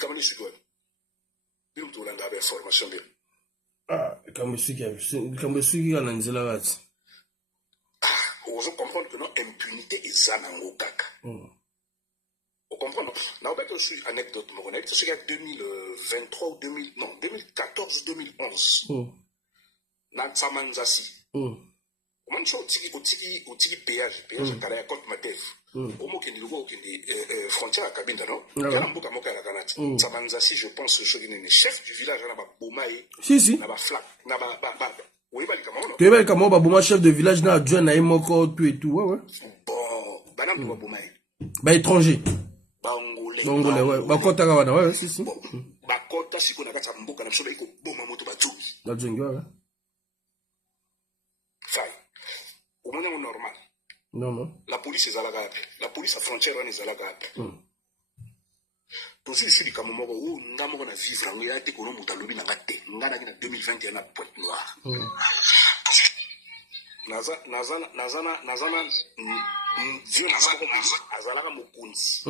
likamani sikwa bim to langa ba formation bim likamwesiki kana nzela kati ozo comprendre que non impunité eza nango kaka on comprend na obeta aussi anecdote mo connaître c'est que 2023 ou 2000 non 2014 2011 na tsamanzasi on so otiki péage kala ya Côte Matev omo kendi lugo kendi frontière à Kabinda non ya mboka moka la kanati tsamanzasi je pense ce qui est chef du village na ba bomae si na ba flac na ba oui ba likamano tu es comme ba boma chef de village na adjoint na imoko tout et tout ouais bon banam ba bomae ba étranger Bangolais ouais bakota ka wana ouais si bakota siko na kata mboka na biso ba iko boma moto ba jungi na jungi ouais fai au moins normal non la police ezalaka ape la police à frontière wana ezalaka ape tosili likambo moko oyo nga moko na vivre yango ya te kono moto alobi nanga te nga naki na 2021 na Pointe Noire nazana vieux nanga moko azalaka mokonzi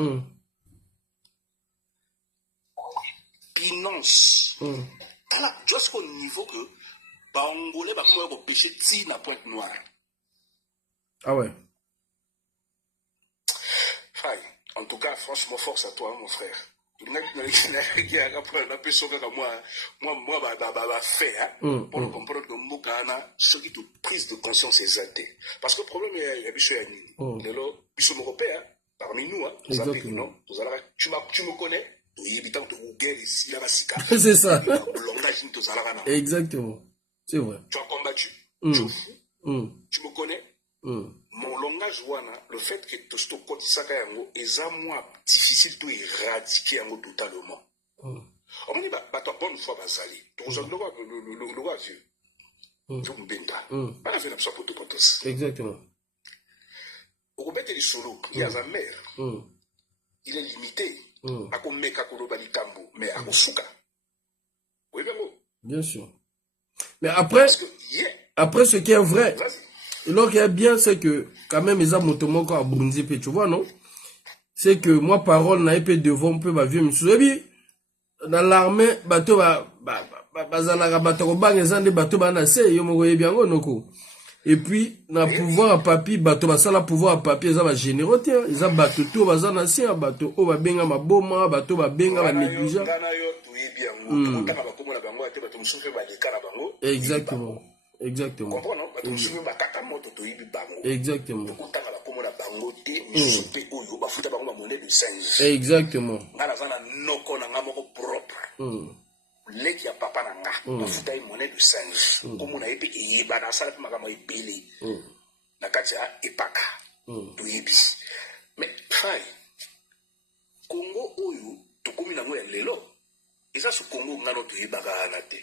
finance tala jusqu'au niveau que Bangolais bakoma ko pêcher ti na Pointe Noire. Ah ouais. Faille. En tout cas, franchement, force à toi, mon frère. Moi, pour comprendre que Mokana, ce qui te prise de conscience exacte. Parce que le problème est, il y a des choses européens, parmi nous, tu me connais, c'est ça. Exactement. C'est vrai. Tu as combattu. Tu es fou. Tu me connais. Mon langage, le fait que tu sois côté yango, est moins difficile de éradiquer yango totalement. On me dit, bah, toi, bonne fois, Bazali. Tu as le roi vieux. Tu me benda. Pas la fin de ça pour tout potos. Exactement. Au Robert et Solo, il y a sa mère. Il est limité. À qu'on met Kakoloba Likambo, mais à Kosuka. Oui, bien sûr. Mais après, après ce qui est vrai, et donc il y a bien, c'est que quand même ils ont monté mon corps à Burundi, tu vois, non? C'est que moi, parole, n'a pas devant, on peut ma vie, monsieur. Dans l'armée, bateau, et puis, dans le pouvoir à papier, bateau, ça la pouvoir à papier, ça va générosité, ils ont bateau, tout, bazar, ancien, bateau, oh, va benga ma boma, bateau, va benga ma négligence. Exactement. Exactement. Exactement. Exactement. Leki ya papa nanga mafuta yi monnaie de singe comme on a épé yeba na sala makama ipele na kati ya epaka to yebi mais fai Congo oyo to komi na ngoya lelo eza su Congo ngano to yebaka na te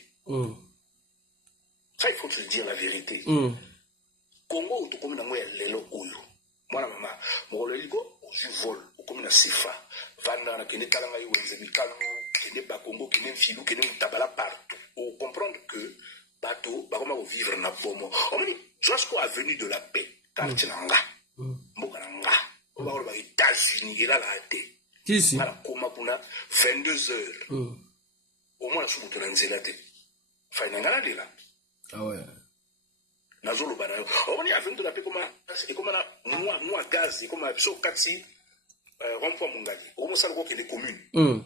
ça il faut te dire la vérité Congo to komi na ngoya lelo oyo mwana mama mo leliko ozi vol komi na sifa vanda na kene kalanga yi wenze mikano kene bakongo kene filou kene mutabala partout on comprendre que bateau bakoma vivre na bomo on dit jusqu'au avenue de la paix quartier nanga mboka nanga on va aux États-Unis il a la té ici ala koma kuna 22h au moins sous moto nzela té fa nanga la là ah ouais nazolo bana on dit avenue de la paix comment na moi gaz et comment so kati rond-point Mungali au moins ça le les communes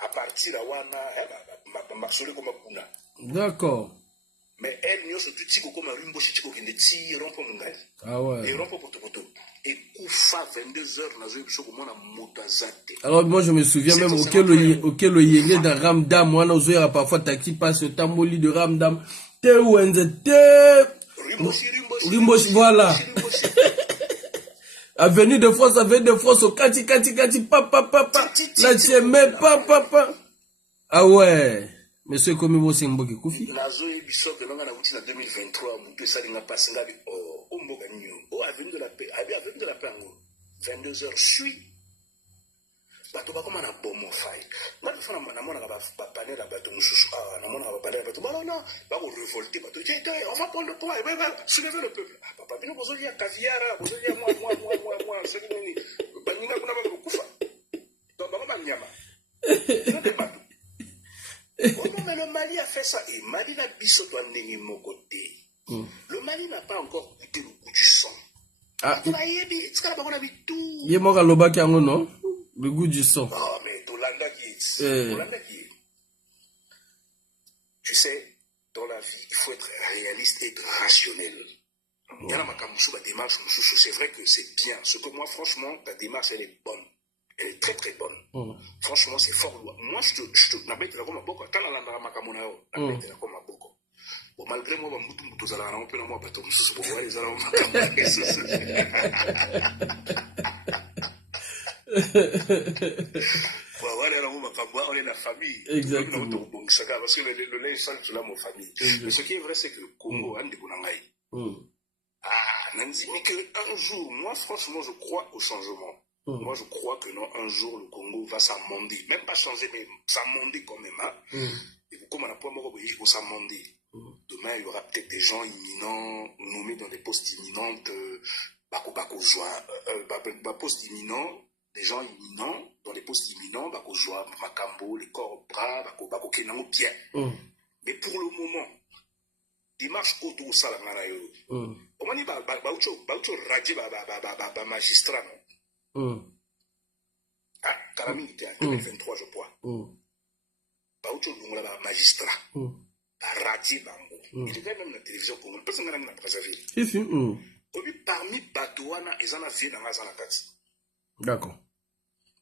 à partir de Wana, d'accord. Mais elle n'y a surtout Tiko comme un rimbo Chico qui ne tire rond pour Mungali. Ah ouais. Et rond pour Poto. Et Koufa 22h, n'a jamais vu comment on motazate. Alors moi je me souviens même auquel le yégué de Ramdam, moi nous avons parfois taxi passe au tamboli de Ramdam. Te ouenze te. Rimboshi, voilà. Avenue de France, au kati, papa, la tiemme, papa. Ah ouais, monsieur Komi Bosimbo qui koufi. Nazo et Bissot, de l'an en 2023, mon peu ça n'a pas passé là, au Moganio, au avenue de la paix, avenue de la paix, 22h, je suis. Bato ba koma na bomo fai. Bato fana na mona ba panel la bato mususu na mona ba panel bato ba non ba ko révolter bato on va prendre le poids et va soulever le peuple. Papa bino bozo ya caviar, bozo ya moi c'est ni baninga kuna ba kufa. Donc ba nyama. Oh non, mais le Mali a fait ça. Et Mali n'a pas amené mon côté. Le Mali n'a pas encore goûté le goût du sang. Ah, il y a mon loba qui a un nom, le goût du sang. Non, mais Tolanda qui est. Tu sais, dans la vie, il faut être réaliste et être rationnel. Il y a ma démarche, c'est vrai que c'est bien. Ce que moi, franchement, ta démarche, elle est bonne. Elle est très très bonne. Franchement, c'est fort. Moi, je te n'abête la comme beaucoup. Quand on a ma camona, n'abête la comme beaucoup. Bon, malgré moi, je vais un peu dans moi, parce que je suis voir les armes. On est la famille. Exactement. Parce que le lait sale, c'est là mon famille. Mais ce qui est vrai, c'est que le Congo a des bonangaï. Ah, Nanzi, mais qu'un jour, moi, franchement, je crois au changement. Moi, je crois que non, un jour, le Congo va s'amender. Même pas changer, mais s'amender quand même. Hein. Et comme on a pas mort, il faut s'amender. Demain, il y aura peut-être des gens imminents, nommés dans des postes imminents, postes imminents, des gens imminents, dans des postes imminents, Makambo, les corps bras, Bako Kenango, bien. Mais pour le moment, démarche autour de ça, la manayo. Comment on dit, Baucho radié, magistrat, non? Ah, Karami était en 2023, je crois. Baucho, magistrat. Radié, Bango. Il était même dans la télévision congolaise. Personne n'a préservé. Parmi Batouana, ils en ont vu dans la Zanakati. D'accord.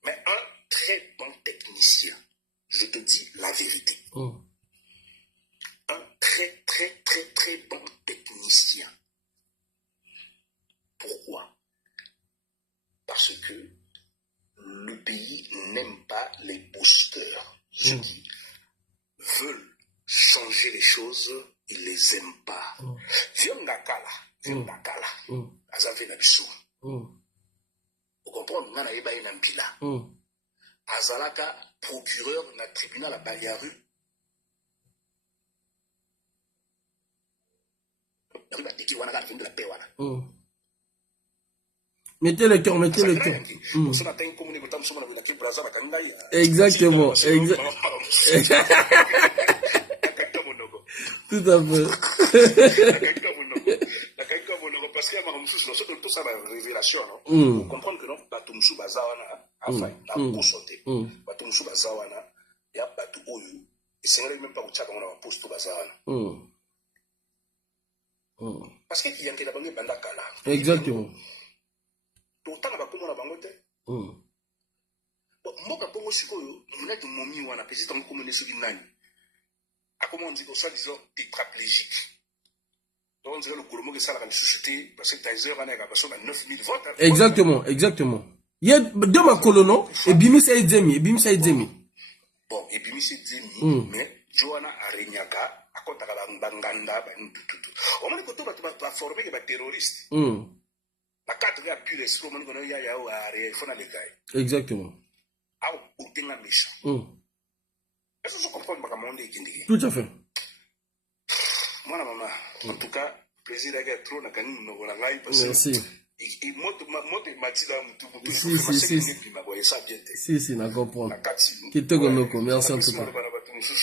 Mais un très bon technicien, je te dis la vérité. Un très, très, très, très bon technicien. Pourquoi? Parce que le pays n'aime pas les boosters. Ceux qui veulent changer les choses, ils ne les aiment pas. Viens Ngakala. Azave na biso. Vous comprenez? Ngana yeba ina mpila. Azalaka procureur na tribunal à Baliaru. Mettez le cœur. Exactement. Tout à fait. Parce qu'il y a tout ça, révélation. Vous comprenez que non, Batumsu Bazawana, enfin, la consulté. Batumsu Bazawana, il y a Batu Oyu, et c'est même pas où tu as un poste Bazawana. Parce qu'il y a un peu de bandakala. Exactement. Pourtant, on va pas la bangote. Mboka Pongo Sikoyo, on a tout momi ou on a pesé dans le commun de Suriname. À comment on dit que ça, disons, tétraplégique. Donc, on dirait le Kolomo qui s'est suscité parce que Taïser a 9000 votes. Exactement. Il y a deux ma colono et Bimi Saïdzemi. Bon, et Bimi Saïdzemi, mais Johanna Arenyaka, à côté de la Banganda, on m'a dit que tu vas former des terroristes. La carte est pure, c'est comme on y a il faut aller. Exactement. Ah, ou t'es un méchant. Est-ce que je comprends ma commande? Tout à fait. Moi, maman, en tout cas, plaisir d'avoir trop na kani no la live. Merci. Et moi, Mathilda, si, na comprendre. Qui te gonoko, merci en tout cas.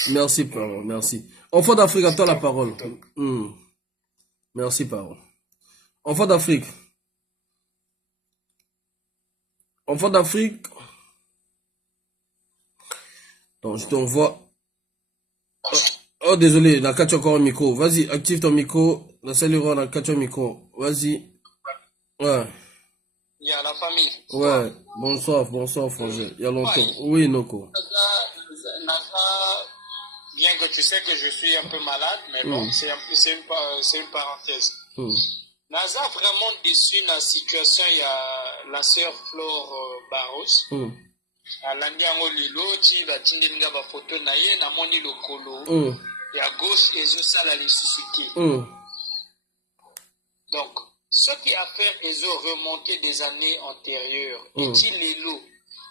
Merci, Paro, merci. Enfant d'Afrique, à toi la parole. Merci, Paro. Enfant d'Afrique. Donc, je t'envoie. Oh, désolé, on a catché encore un micro. Vas-y, active ton micro. La salle on a catché un micro. Vas-y. Ouais. Il y a la famille. Ouais, bonsoir, frangin. Il y a longtemps. Oui, Noko. Bien que tu sais que je suis un peu malade, mais bon, c'est une parenthèse. Naza vraiment déçu dans la situation, il y a la sœur Flore Barros. Alandi yango lilo ti batindi nga ba photo na ye na moni lokolo ya gauche ezosala ressuscité. Donc ce qui a fait ezo remonter des années antérieures et ti lelo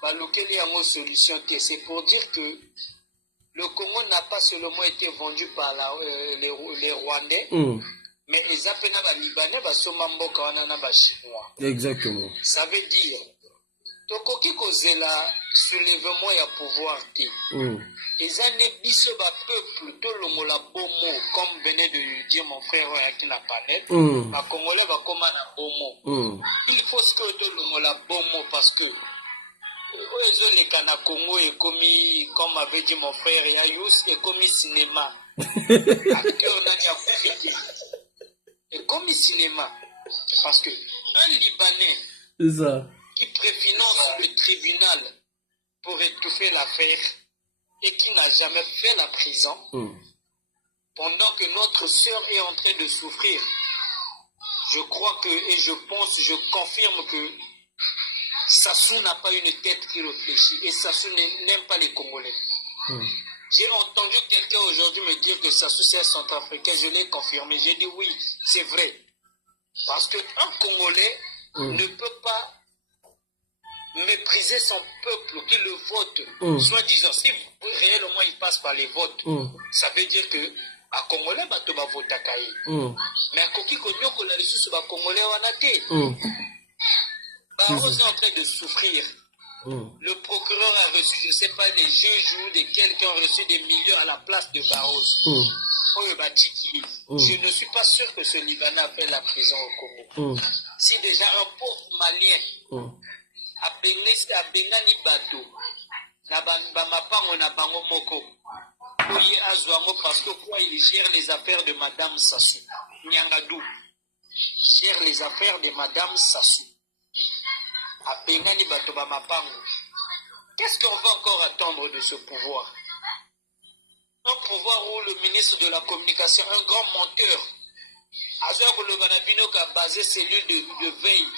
balokeli yango solution te, c'est pour dire que le Congo n'a pas seulement été vendu par les Rwandais, mais les Libanais basoma mboka wana na ba Chinois. Exactement. Ça veut dire tokoki kozela soulèvement ya pouvoir te. Eza nde biso bapeuple tolongola bomo, comme venait de dire mon frère oyaki na panel, bakongolais bakoma na bomo. Il faut que tolongola bomo parce que ezoleka na Congo ekomi, comme avait dit mon frère Yayous, ekomi cinéma. Acteur nani akufi ekomi cinéma parce que un Libanais qui préfinance le tribunal pour étouffer l'affaire et qui n'a jamais fait la prison, pendant que notre sœur est en train de souffrir, je crois que, et je pense, je confirme que Sassou n'a pas une tête qui réfléchit et Sassou n'aime pas les Congolais. J'ai entendu quelqu'un aujourd'hui me dire que Sassou c'est un Centrafricain, je l'ai confirmé, j'ai dit oui, c'est vrai. Parce qu'un Congolais ne peut pas mépriser son peuple qui le vote, soi-disant. Si réellement il passe par les votes, ça veut dire que à Congolais, bato ba vote akaye. Mais à Koki Konyoko, la ressource ba Congolais wanate. Barros est en train de souffrir. Le procureur a reçu, je ne sais pas, des juges ou de quelqu'un ont reçu des millions à la place de Barros. Je ne suis pas sûr que ce Libanais a fait la prison au Congo. Si déjà un pauvre Malien abengani bato na bamapango na bango moko oye azwango parce que quoi il gère les affaires de Madame Sassou Nyangadou gère les affaires de Madame Sassou abengani bato bamapango. Qu'est-ce qu'on va encore attendre de ce pouvoir? Un pouvoir où le ministre de la communication, un grand menteur, Azar le Banabino qui a basé cellule de veille.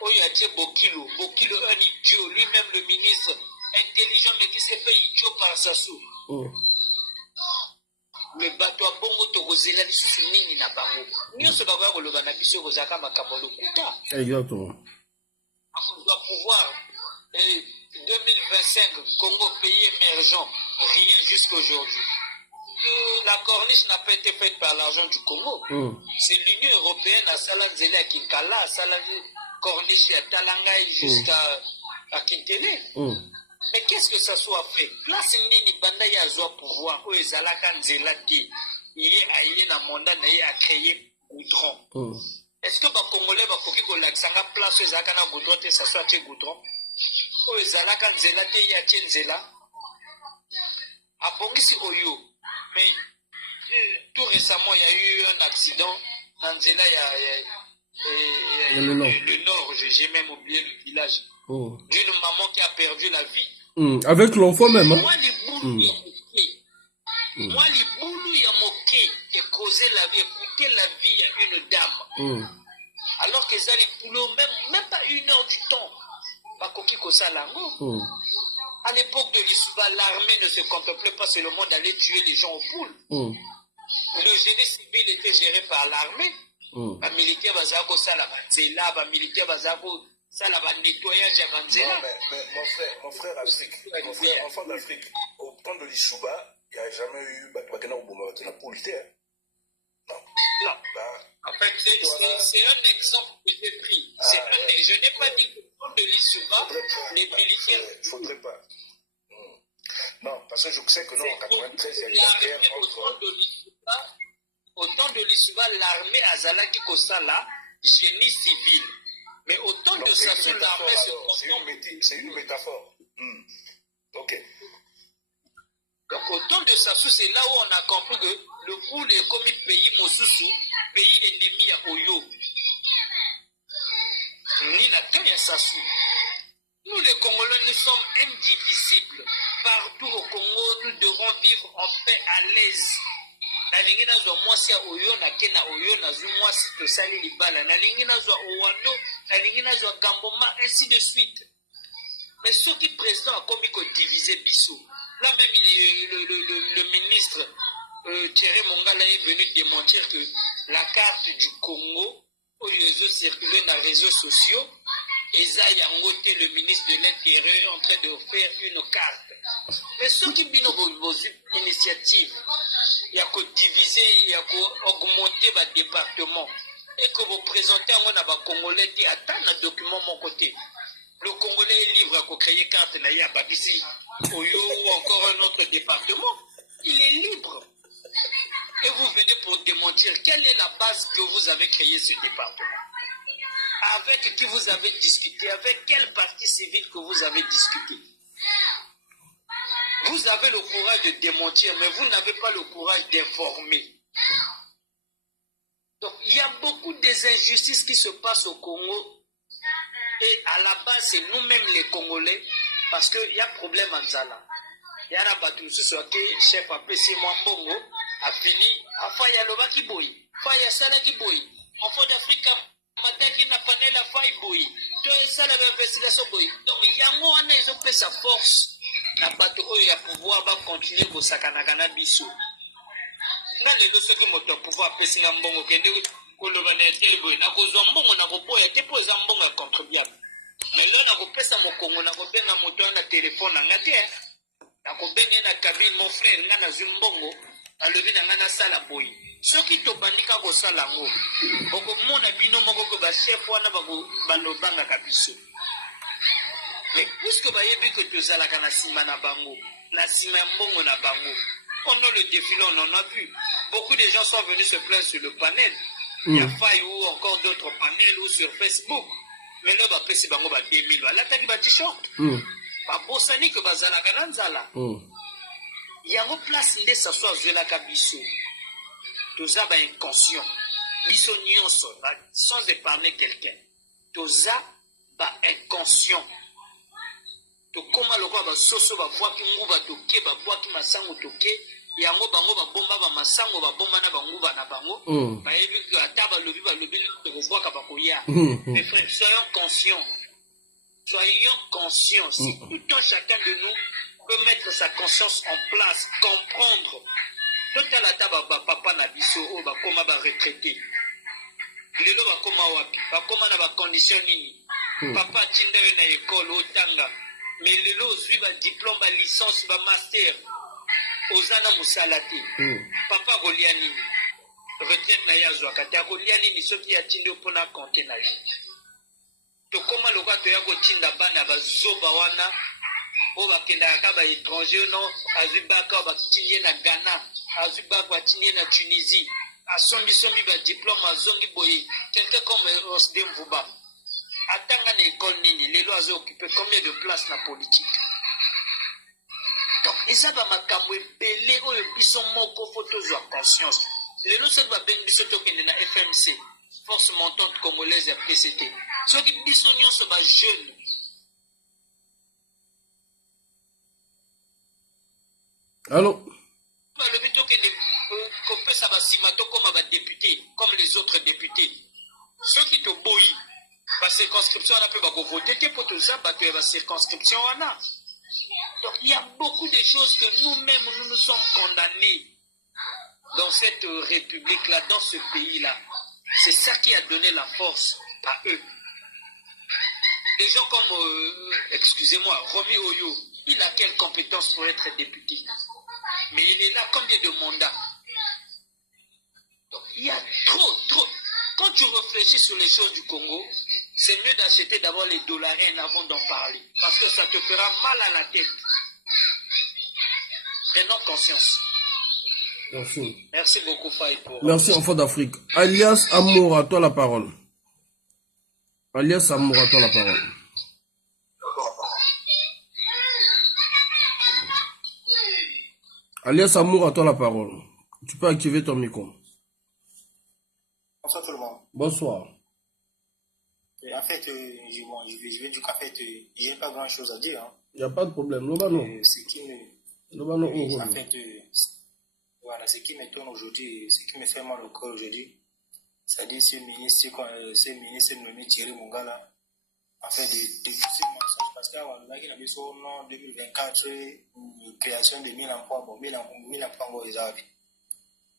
Oyatie Bokilo un idiot, lui-même le ministre intelligent mais qui s'est fait idiot par Sassou. Le bateau à Bongo Togozela, il se nini na bango. Nous se bagarre le Banabiso Gozaka Makabolo Kuta. Exactement. On doit pouvoir. 2025, Congo pays émergent, rien jusqu'aujourd'hui. La corniche n'a pas été faite par l'argent du Congo. C'est l'Union européenne à Salanzela Kinkala, à Salanzela. Corniche à Talangaï jusqu'à Kintele. Mais qu'est-ce que ça soit fait? Là, c'est une banda ya zoa pouvoir où les alakan zelaki il est dans le monde à créer goudron. Est-ce que les Congolais va pouvoir que l'accent place les alakana goudron et ça soit goudron? Où les alakan zelaki il y a Tienzela à Bongisi Oyo. Mais tout récemment, il y a eu un accident dans Zela, le nord, j'ai même oublié le village, d'une maman qui a perdu la vie. Avec l'enfant même. Hein? Moi, les boulous, il y a moqué et causé la vie, coûté la vie à une dame. Alors que ça, les boulous, même pas 1 heure du temps, pas coquille que ça lango. À l'époque de l'Issouba, l'armée ne se contemplait pas seulement d'aller tuer les gens au poules. Le génie civil était géré par l'armée. Les militaires bazako ça la banzela, les militaires bazako ça la nettoyage à banzela. Mais mon frère Afrique, enfant d'Afrique, au temps de l'Issouba, il n'y a jamais eu Bakena ou la policière. Non. En fait, c'est un exemple que j'ai pris. Je n'ai pas dit que au temps de l'Issouba, les militaires. Il ne faudrait pas. Non, parce que je sais que non, en 93, il y a eu la guerre entre. Au temps de l'Issouba, l'armée Azalaki Kosala, génie civil. Mais au temps de Sassou, l'armée c'est une métaphore. Ok. Donc au temps de Sassou, c'est là où on a compris que le poule est comme pays Mosusu, pays ennemi à Oyo. Ni la terre à Sassou. Nous les Congolais, nous sommes indivisibles. Partout au Congo, nous devons vivre en paix à l'aise. Nalingi nazwa mwasi ya Oyo na kena Oyo nazwa mwasi tosali libala. Nalingi nazwa Owando, nalingi nazwa Gamboma, ainsi de suite. Mais ce qui président a commis que diviser Bissou. Là même le ministre Thierry Mongala est venu démontrer que la carte du Congo, où les réseaux circulent dans les réseaux sociaux, Eza Yangote, le ministre de l'Intérieur, est en train de faire une carte. Mais ceux qui binent vos initiatives, il y a que diviser, il y a que augmenter votre département. Et que vous présentez à mon Congolais qui attend un document de mon côté. Le Congolais est libre à créer carte à Babissi, Oyo ou encore un autre département. Il est libre. Et vous venez pour démentir quelle est la base que vous avez créé ce département. Avec qui vous avez discuté, avec quel parti civil que vous avez discuté. Vous avez le courage de démentir, mais vous n'avez pas le courage d'informer. Donc, il y a beaucoup d'injustices qui se passent au Congo. Et à la base, c'est nous-mêmes les Congolais, parce qu'il y a problème en Zala. Il y a un bateau qui chef après si moi Bongo a fini. Enfin, il y a le qui boy. Enfin, il y a Sala qui boy. Enfant d'Afrique, Mataki n'a pas né la faille boy. Tu as ça la investigation boy. Donc, il y a moi, ils ont fait sa force. La bateau, il y a pouvoir continuer pour Sakanagana Bissou. Là, les deux qui m'ont pouvoir passer un bon au Kende. Na kozambongo na koboya te po zambongo ya contribuable mais là na kopesa mokongo na kobenga moto na téléphone na te na kobenga na cabine mon frère nga na zumbongo alobi na nga na sala boyi soki to bandika ko sala ngo okomona bino moko ko ba chef wana balobanga kabiso mais puisque ba yebi que tozala kana sima na bango na sima mbongo na bango pendant le défilé on en a vu beaucoup de gens sont venus se plaindre sur le panel. Il y a faille ou encore d'autres panels ou sur Facebook. Mais là, on va passer 2000. Là, tu as dit t-shirt. Pas pour ça, ni que Bazala Gananzala. Il y a une place où ça soit Zelaka Bissou. Tout ça, c'est inconscient. Bissou Nyonso, sans épargner quelqu'un. Tout ça, c'est inconscient. Tout comme le roi, Soso, va voir qui mouva toqué, va voir qui m'a sang toqué. Yango bango ba bomba ba masango ba bomba na bango ba na bango ba yebi que ataba lobi ko bois ka ba koya. Mes frères, soyons conscients. Si tout un chacun de nous peut mettre sa conscience en place, comprendre peut-être la taba ba papa na biso o ba koma ba retraité lelo ba koma wapi ba koma na ba condition nini papa tinda na école o tanga mais lelo zui ba diplôme ba licence ba master Ozana Moussalati, papa Roliani, retient Nayazo, Kata Roliani, Soki Atindo Pona Contenage. To comment le roi de Yagotinda Bana, Zobawana, Oba Kenaka, étranger, non, Azubaka, Batinye na Ghana, Azubaka, Batinye na Tunisie, à son diplôme à Zongi Boyi, quelqu'un comme Osdem Vouba. Attends à l'école Nini, les lois occupent combien de places na politique? Donc, et ça va m'accamer, les gens qui sont morts, photos de conscience. Les gens qui sont dans la FMC, Force Montante Congolaise et PCT. Ceux qui sont jeunes. Allô? Le but qu'on peut savoir si comme un député, comme les autres députés. Ceux qui te bouillent, la circonscription, on a pu voter pour tout ça, parce que la circonscription, on a. Donc, il y a beaucoup de choses que nous-mêmes, nous sommes condamnés dans cette république-là, dans ce pays-là. C'est ça qui a donné la force à eux. Des gens comme, excusez-moi, Romy Oyo, il a quelle compétence pour être député? Mais il est là, combien de mandats? Donc, il y a trop. Quand tu réfléchis sur les choses du Congo, c'est mieux d'acheter d'abord les dollarins avant d'en parler. Parce que ça te fera mal à la tête. Prenons conscience. Merci. Merci beaucoup, Faye. Merci, enfant d'Afrique. Alias Amour, à toi la parole. Alias Amour, à toi la parole. Alias Amour, à toi la parole. Tu peux activer ton micro. Bonsoir tout le monde. Bonsoir. Et en fait, je vais dire qu'en fait, il n'y a pas grand chose à dire. Hein. Il n'y a pas de problème. Lobano. Ce qui m'étonne aujourd'hui, ce qui me fait mal au corps aujourd'hui, c'est-à-dire ce ministre nommé Thierry Mongala, en fait, de tous ces mensonges. Parce qu'avant, il a dit son nom 2024, une création de 1000 emplois, bon, 1000 emplois encore ils avaient.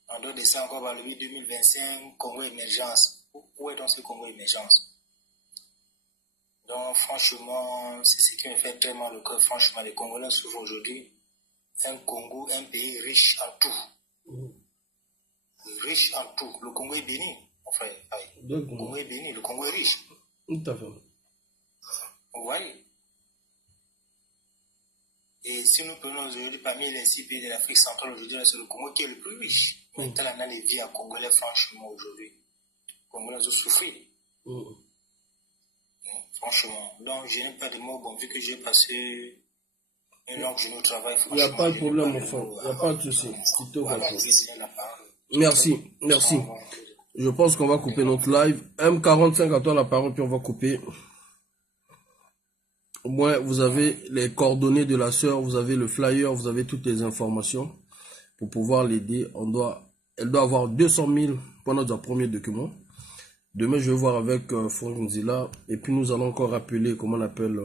En dehors de ça, encore, dans le 2025, Congo émergence. Où est donc ce Congo émergence? Donc, franchement, c'est ce qui me fait très mal au cœur. Franchement, les Congolais souffrent aujourd'hui. Un Congo, un pays riche en tout. Riche en tout. Le Congo est béni, mon frère. Le Congo est béni, le Congo est riche. Tout à fait. Vous voyez? Et si nous prenons aujourd'hui parmi les 6 pays de l'Afrique centrale, aujourd'hui, c'est le Congo qui est le plus riche. Maintenant, on a les vies à Congolais, franchement, aujourd'hui. Congolais ont souffert. Franchement. Donc, je n'ai pas de mots, bon, vu que j'ai passé une longue journée au travail. Il n'y a pas de problème, mon frère. Il n'y a pas de souci. Merci, merci. Je pense qu'on va couper notre live. M45 à toi la parole, puis on va couper. Au moins, vous avez les coordonnées de la sœur, vous avez le flyer, vous avez toutes les informations pour pouvoir l'aider. Elle doit avoir 200 000 pour notre premier document. Demain, je vais voir avec Fonzilla. Et puis, nous allons encore appeler, comment on appelle,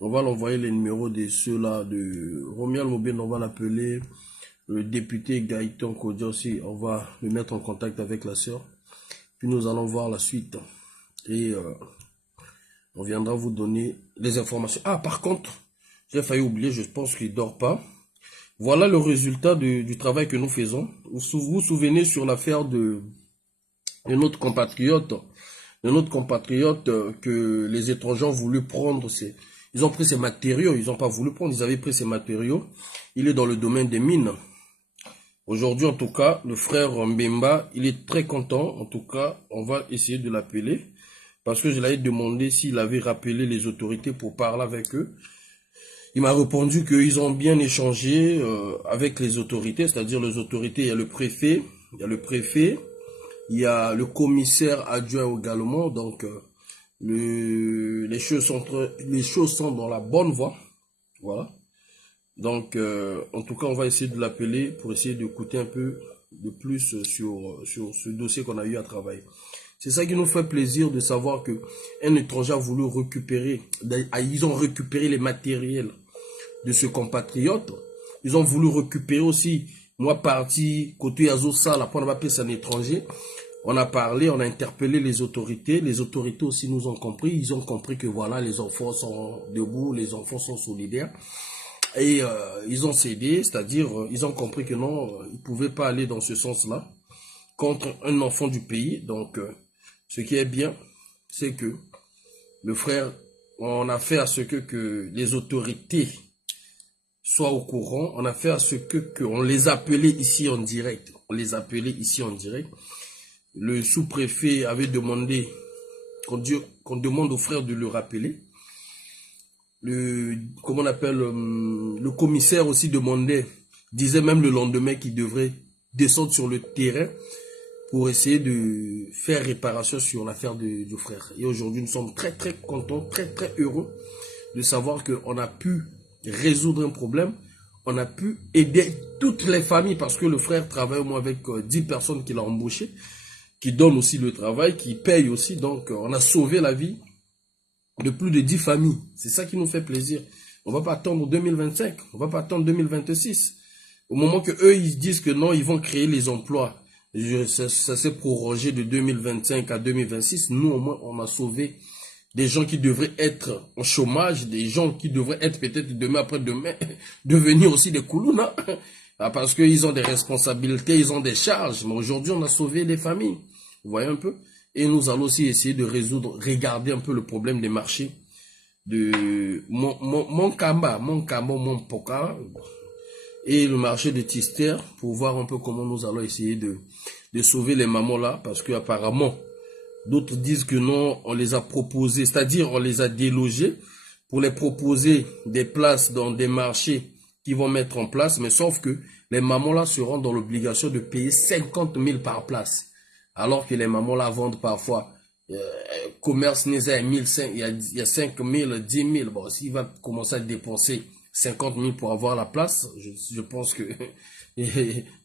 on va l'envoyer les numéros de ceux-là, de Romial Mobile, on va l'appeler. Le député Gaëtan Kodja aussi, on va le mettre en contact avec la sœur. Puis, nous allons voir la suite. Et on viendra vous donner les informations. Ah, par contre, j'ai failli oublier, je pense qu'il ne dort pas. Voilà le résultat du travail que nous faisons. Vous vous souvenez sur l'affaire de notre compatriote que les étrangers ont voulu prendre. Ils ont pris ces matériaux, ils n'ont pas voulu prendre, ils avaient pris ces matériaux. Il est dans le domaine des mines. Aujourd'hui, en tout cas, le frère Mbemba, il est très content. En tout cas, on va essayer de l'appeler. Parce que je l'avais demandé s'il avait rappelé les autorités pour parler avec eux. Il m'a répondu qu'ils ont bien échangé avec les autorités, c'est-à-dire les autorités, il y a le préfet, il y a le commissaire adjoint également, donc les choses sont dans la bonne voie, voilà. Donc, en tout cas, on va essayer de l'appeler pour essayer d'écouter un peu de plus sur ce dossier qu'on a eu à travailler. C'est ça qui nous fait plaisir de savoir que un étranger a voulu récupérer, ils ont récupéré les matériels de ce compatriote. Ils ont voulu récupérer aussi, moi parti côté Azosa, la on va appeler ça un étranger. On a parlé, on a interpellé les autorités aussi nous ont compris. Ils ont compris que voilà, les enfants sont debout, les enfants sont solidaires. Et ils ont cédé, c'est-à-dire ils ont compris que non, ils ne pouvaient pas aller dans ce sens-là contre un enfant du pays. Donc, ce qui est bien, c'est que le frère, on a fait à ce que les autorités soient au courant. On a fait à ce on les appelait ici en direct. Le sous-préfet avait demandé qu'on demande au frère de le rappeler. Le commissaire aussi disait même le lendemain qu'il devrait descendre sur le terrain pour essayer de faire réparation sur l'affaire du frère. Et aujourd'hui, nous sommes très très contents, très très heureux de savoir qu'on a pu résoudre un problème. On a pu aider toutes les familles parce que le frère travaille au moins avec 10 personnes qu'il a embauchées, qui donnent aussi le travail, qui payent aussi. Donc, on a sauvé la vie de plus de 10 familles. C'est ça qui nous fait plaisir. On ne va pas attendre 2025, on ne va pas attendre 2026. Au moment que eux ils disent que non, ils vont créer les emplois. Ça s'est prorogé de 2025 à 2026. Nous, au moins, on a sauvé des gens qui devraient être en chômage, des gens qui devraient être peut-être demain après-demain, devenir aussi des koulouna, parce qu'ils ont des responsabilités, ils ont des charges. Mais aujourd'hui, on a sauvé les familles. Vous voyez un peu? Et nous allons aussi essayer de regarder un peu le problème des marchés de Monkamba, Mompoka, et le marché de Tister pour voir un peu comment nous allons essayer de sauver les mamans là, parce que apparemment d'autres disent que non, on les a proposés, c'est-à-dire on les a délogés pour les proposer des places dans des marchés qui vont mettre en place, mais sauf que les mamans là seront dans l'obligation de payer 50 000 par place, alors que les mamans là vendent parfois commerce n'est à 1500, il y a 5 000, 10 000, bon, s'il va commencer à dépenser 50 000 pour avoir la place, je pense que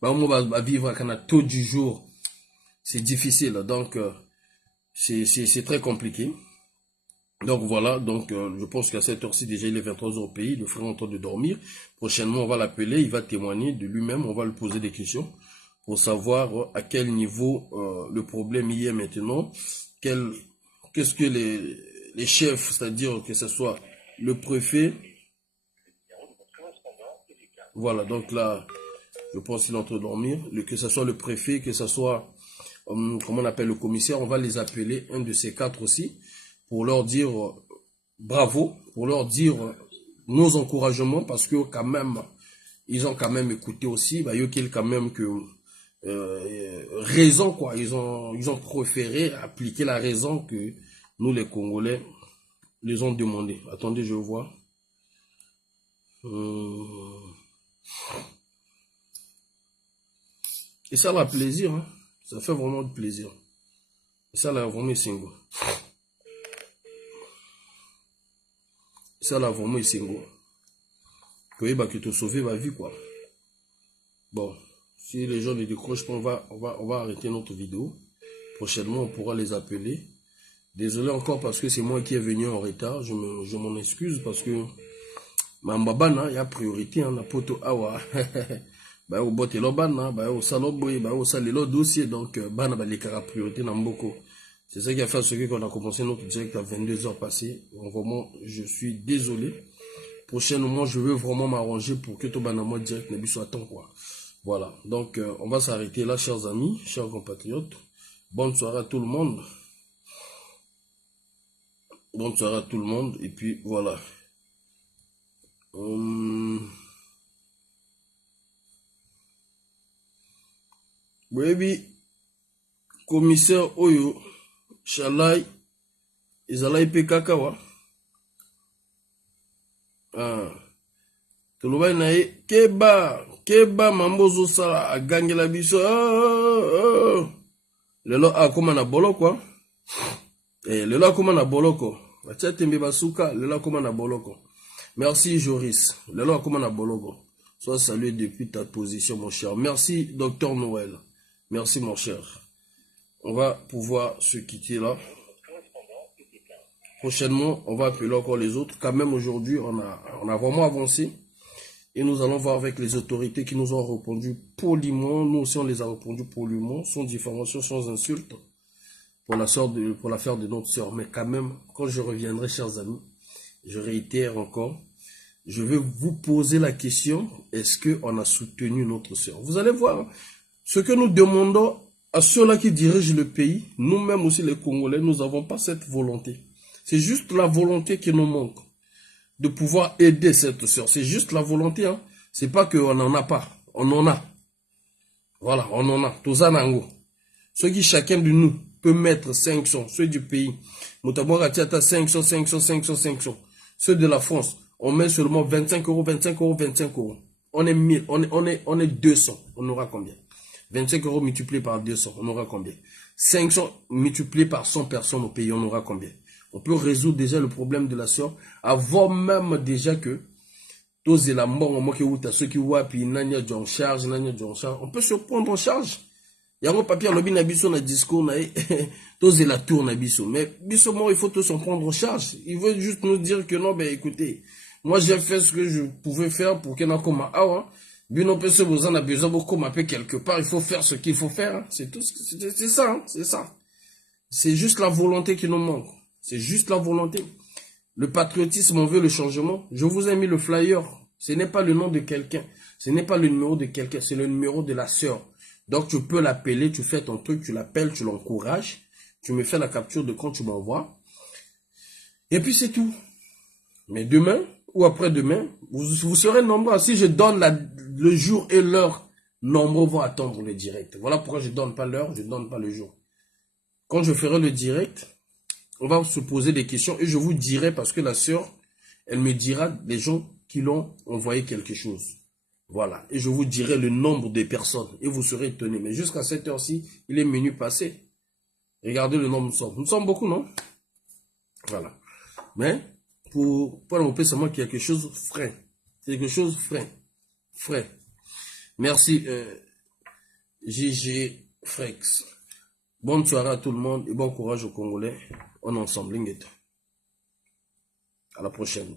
on va vivre avec un taux du jour, c'est difficile, donc c'est très compliqué. Donc voilà, donc je pense qu'à cette heure-ci déjà il est 23h au pays, le frère est en train de dormir. Prochainement on va l'appeler, il va témoigner de lui-même, on va lui poser des questions pour savoir à quel niveau le problème y est maintenant, qu'est-ce que les chefs, c'est-à-dire que ce soit le préfet. Voilà, donc là, je pense qu'il est en train de dormir. Que ce soit le préfet, que ce soit, comment on appelle le commissaire, on va les appeler, un de ces quatre aussi, pour leur dire bravo, pour leur dire nos encouragements, parce que quand même, ils ont quand même écouté aussi, bah, ils quand même que raison, quoi. Ils ont préféré appliquer la raison que nous, les Congolais, les ont demandé. Attendez, je vois. Et ça a plaisir, hein. Ça fait vraiment de plaisir. Et ça là, vraiment, single. Ça là, vraiment, single. Que bah, que te sauver ma vie, quoi. Bon, si les gens ne décrochent pas, on va arrêter notre vidéo. Prochainement, on pourra les appeler. Désolé encore parce que c'est moi qui est venu en retard. Je m'en excuse parce que ma mbabana, il y a priorité, hein, la poto awa. Bah, au botte l'obana, bah, au saloboy, bah, au salelo dossier. Donc, bana, bah, les caractères priorité dans beaucoup. C'est ça qui a fait ce qu'on a commencé notre direct à 22h passé. Donc, vraiment, je suis désolé. Prochainement, je veux vraiment m'arranger pour que tout banamo direct ne soit temps, quoi. Voilà. Donc, on va s'arrêter là, chers amis, chers compatriotes. Bonne soirée à tout le monde. Bonne soirée à tout le monde. Et puis, voilà. Oui, commissaire Oyo, Shalai, Izalai Pekakawa. Toloba nae, Keba, Mambozo Sala, Agangela Biso. Lelo akoma na boloko. Lelo akoma na boloko. Batia tembe basuka, lelo akoma na boloko. Merci Joris. Lelo akoma na boloko. Sois salué depuis ta position, mon cher. Merci, Docteur Noël. Merci, mon cher. On va pouvoir se quitter là. Prochainement, on va appeler encore les autres. Quand même, aujourd'hui, on a vraiment avancé. Et nous allons voir avec les autorités qui nous ont répondu poliment. Nous aussi, on les a répondu poliment, sans diffamation, sans insulte, pour l'affaire de notre sœur. Mais quand même, quand je reviendrai, chers amis, je réitère encore, je vais vous poser la question, est-ce qu'on a soutenu notre sœur? Vous allez voir, ce que nous demandons à ceux-là qui dirigent le pays, nous-mêmes aussi les Congolais, nous n'avons pas cette volonté. C'est juste la volonté qui nous manque de pouvoir aider cette sœur. C'est juste la volonté, hein. C'est pas qu'on n'en a pas. On en a. Voilà, on en a. Tozanango. Ceux qui, chacun de nous, peut mettre 500. Ceux du pays. Moutaboura Tiata 500. Ceux de la France, on met seulement 25 €. On est 1000, on est 200. On aura combien? 25 € multiplié par 200, on aura combien? 500 multiplié par 100 personnes au pays, on aura combien? On peut résoudre déjà le problème de la sœur avant même déjà que tous les morts, ceux qui voient, puis en charge, on peut se prendre en charge. Il y a un papier, le binabiso na discours, tous la tour na biso. Mais biso mort, il faut tous en prendre en charge. Il veut juste nous dire que non, ben écoutez, moi j'ai fait ce que je pouvais faire pour qu'il y ait un coma. Bino peut se besoin a besoin beaucoup m'appeler quelque part, il faut faire ce qu'il faut faire. C'est tout, c'est ça, hein, c'est ça. C'est juste la volonté qui nous manque. C'est juste la volonté. Le patriotisme, on veut le changement. Je vous ai mis le flyer. Ce n'est pas le nom de quelqu'un. Ce n'est pas le numéro de quelqu'un. C'est le numéro de la sœur. Donc, tu peux l'appeler. Tu fais ton truc. Tu l'appelles. Tu l'encourages. Tu me fais la capture de quand tu m'envoies. Et puis, c'est tout. Mais demain ou après-demain, vous serez nombreux. Si je donne le jour et l'heure, nombreux vont attendre le direct. Voilà pourquoi je ne donne pas l'heure. Je ne donne pas le jour. Quand je ferai le direct, on va se poser des questions et je vous dirai parce que la sœur, elle me dira les gens qui l'ont envoyé quelque chose. Voilà. Et je vous dirai le nombre de personnes et vous serez étonnés. Mais jusqu'à cette heure-ci, il est minuit passé. Regardez le nombre nous sommes. Nous sommes beaucoup, non? Voilà. Mais pour l'OP, seulement qu'il y a quelque chose frais. Quelque chose frais. Merci, JG Frex. Bonne soirée à tout le monde et bon courage aux Congolais. On est ensemble. À la prochaine.